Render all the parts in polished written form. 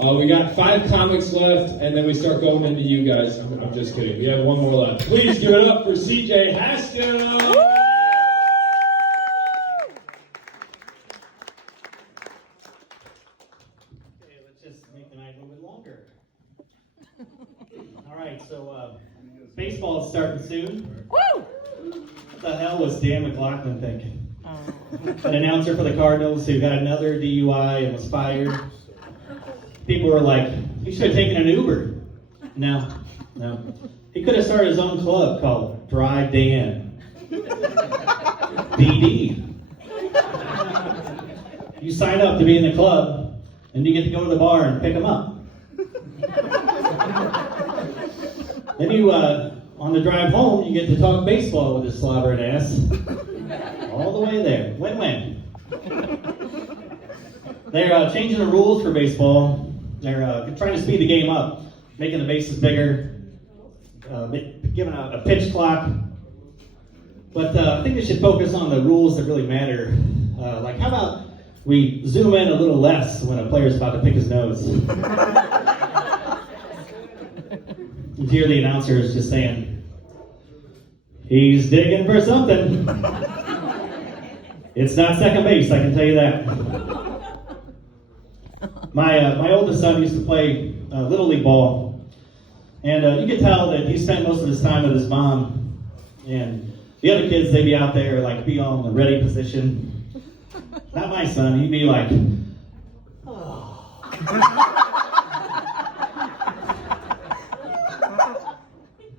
We got 5 comics left, and then we start going into you guys. I'm just kidding. We have 1 more left. Please give it up for CJ Haskell. Okay, let's just make the night a little bit longer. All right, so baseball is starting soon. Woo! What the hell was Dan McLaughlin thinking? An announcer for the Cardinals who got another DUI and was fired. People were like, he should have taken an Uber. No. He could have started his own club called Drive Dan. DD. You sign up to be in the club, and you get to go to the bar and pick them up. Then you, on the drive home, you get to talk baseball with his slobbering ass. All the way there. Win-win. They're changing the rules for baseball. They're trying to speed the game up, making the bases bigger, giving a pitch clock. But I think they should focus on the rules that really matter. Like, how about we zoom in a little less when a player's about to pick his nose? You hear the announcers just saying, he's digging for something. It's not second base, I can tell you that. My oldest son used to play Little League ball, and you could tell that he spent most of his time with his mom, and the other kids, they'd be out there, like, be on the ready position. Not my son, he'd be like, oh.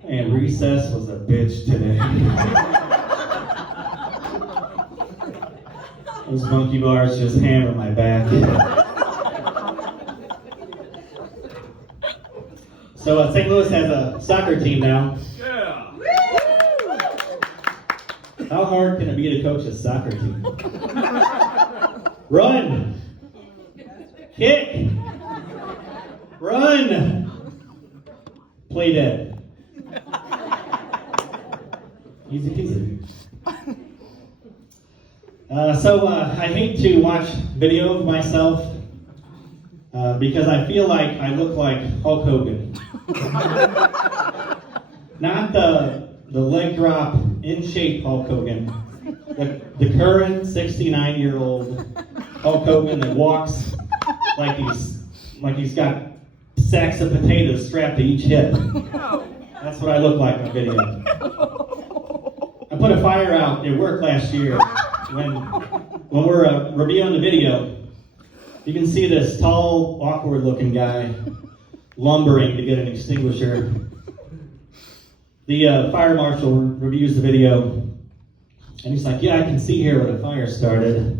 And recess was a bitch today. Those monkey bars just hammer my back. So St. Louis has a soccer team now. Yeah. How hard can it be to coach a soccer team? Run! Kick! Run! Play dead. Easy peasy. I hate to watch video of myself because I feel like I look like Hulk Hogan. Not the leg drop in shape Hulk Hogan. The current 69-year-old Hulk Hogan that walks like he's got sacks of potatoes strapped to each hip. That's what I look like on video. I put a fire out at work last year when we're reviewing the video. You can see this tall, awkward-looking guy lumbering to get an extinguisher. The fire marshal reviews the video, and he's like, yeah, I can see here where the fire started.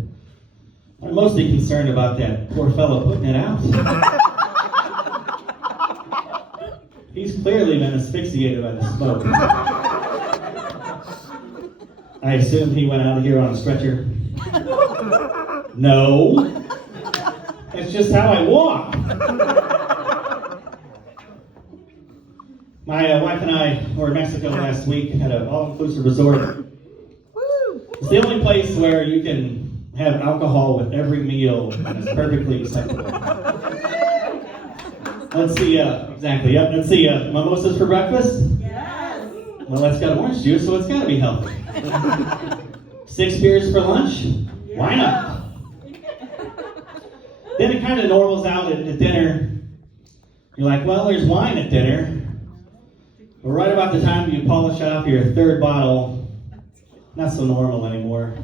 I'm mostly concerned about that poor fellow putting it out. He's clearly been asphyxiated by the smoke. I assume he went out of here on a stretcher. No. That's just how I walk. My wife and I were in Mexico last week at an all-inclusive resort. It's the only place where you can have alcohol with every meal, and it's perfectly acceptable. Let's see, exactly, yep. Let's see, mimosas for breakfast? Yes. Well, that's got orange juice, so it's got to be healthy. 6 beers for lunch? Yes. Why not? Then it kind of normals out at dinner. You're like, well, there's wine at dinner. But right about the time you polish off your 3rd bottle, not so normal anymore.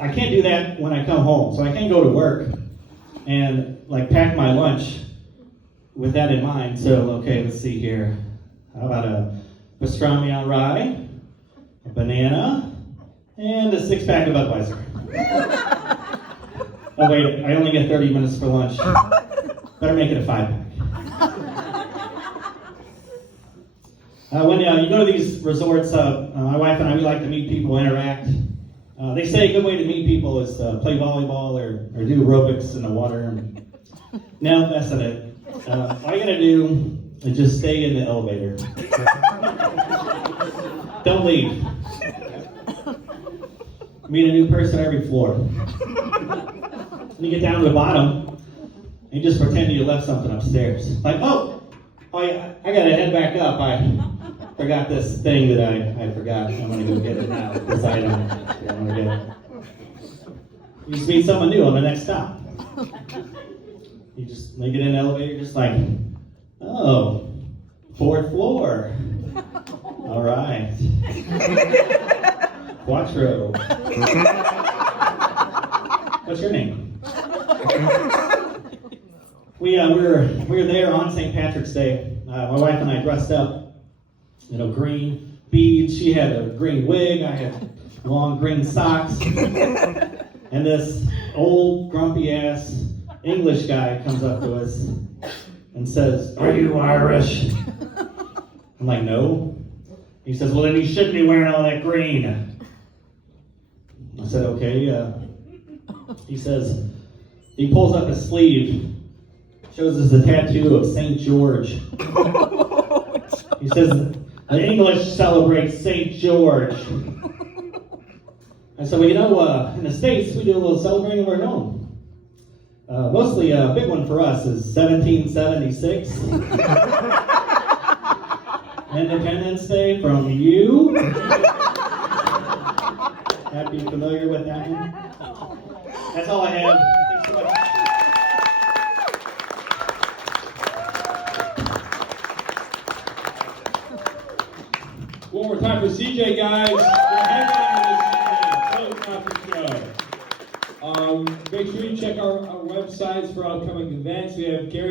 I can't do that when I come home, so I can't go to work and like pack my lunch with that in mind. So, okay, let's see here. How about a pastrami on rye, a banana, and a 6-pack of Budweiser. Oh wait, I only get 30 minutes for lunch. Better make it a 5-pack. When you go to these resorts, my wife and I, we like to meet people, interact. They say a good way to meet people is play volleyball or do aerobics in the water. No, that's not it. All you gotta do is just stay in the elevator. Don't leave. meet a new person every floor. And you get down to the bottom, and you just pretend you left something upstairs. Like, oh yeah, I gotta head back up. I forgot this thing that I forgot. I'm gonna go get it now. This item. I'm gonna get it. You just meet someone new on the next stop. You get in an elevator, just like, oh, 4th floor. All right. Quattro. What's your name? We were there on St. Patrick's Day. My wife and I dressed up, green beads. She had a green wig. I had long green socks. And this old grumpy ass English guy comes up to us and says, "Are you Irish?" I'm like, "No." He says, "Well, then you shouldn't be wearing all that green." I said, "Okay." He says, he pulls up his sleeve, shows us a tattoo of St. George. He says, "The English celebrate St. George." I said, "Well, in the States, we do a little celebrating of our own. Mostly a big one for us is 1776. Independence Day from you. Happy familiar with that one? That's all I have. Thanks so much." One more time for CJ, guys. We're headlining this show. Make sure you check our websites for upcoming events. We have Gary